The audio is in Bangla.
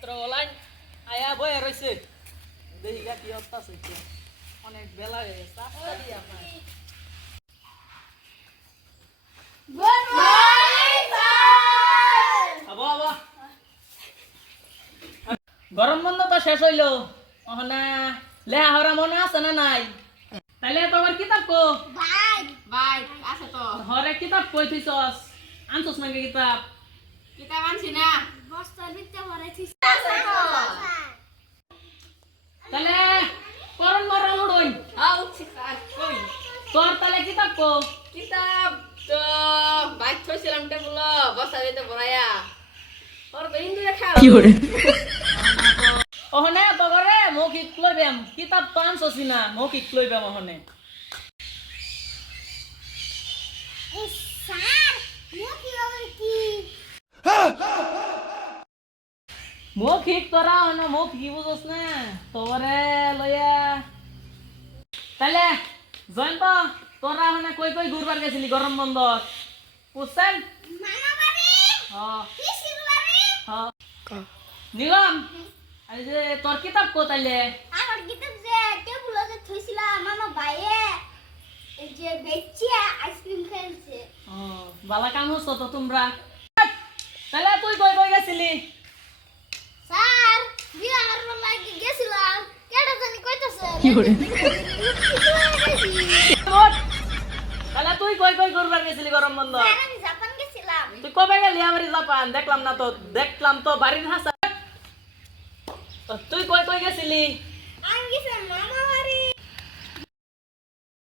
ছাত্র আয়া বয়ে রয়েছে দেখি কি হচ্ছে অনেক বেলা হয়ে গেছে গরম বন্ধ তো শেষ হইল। ওখানে লেহা হরা মনে আছে না নাই? তাইলে তোমার কিতাব কো? ভাই ভাই আছে তো। হরে কিতাব কই থইছস আনছস নাকি কিতাব? তাহলে করন মরণ উড়ুন। তোর তাহলে কিতাব কো? কিতাব তো বাইক থইছিলাম টেবুল বসা দিতে বড়াইয়া। ওর তো হিন্দি দেখা ওখানে তো করে মৌখিক লইবেম। কিতাব তো আনছসি না মৌখিক লইবেম ওখানে স্যার মুখি হবে কি মৌখিক তোরা অন্য মৌখিক বুঝস না? তোরে লইয়া তাহলে জয়ন্ত তোরা ওখানে কই কই ঘুরবার গেছিলি গরম বন্ধ বুঝছেন নিলাম এই যে তোর কিতাব কো তাইলে আমার কিতাব যে টেবিলে থইছিলাম মামা ভাইয়ে এই যে বেচিয়া আইসক্রিম খেলছে ও, বালা কাম হচ্ছ তো তোমরা তাহলে তুই কই কই গেছিলি। স্যার বিয়ার লাগি গেছিলাম? কেডা জানি কইতাছে। ওঠ। তাহলে তুই কই কই ঘুরবার গেছিলি গরম বন্ধ? আমি জাপান গেছিলাম। তুই কবে গেলি আমার জাপান? দেখলাম না তো দেখলাম তো বাড়ির হাসা। তো তুই কই কই গেছিলি?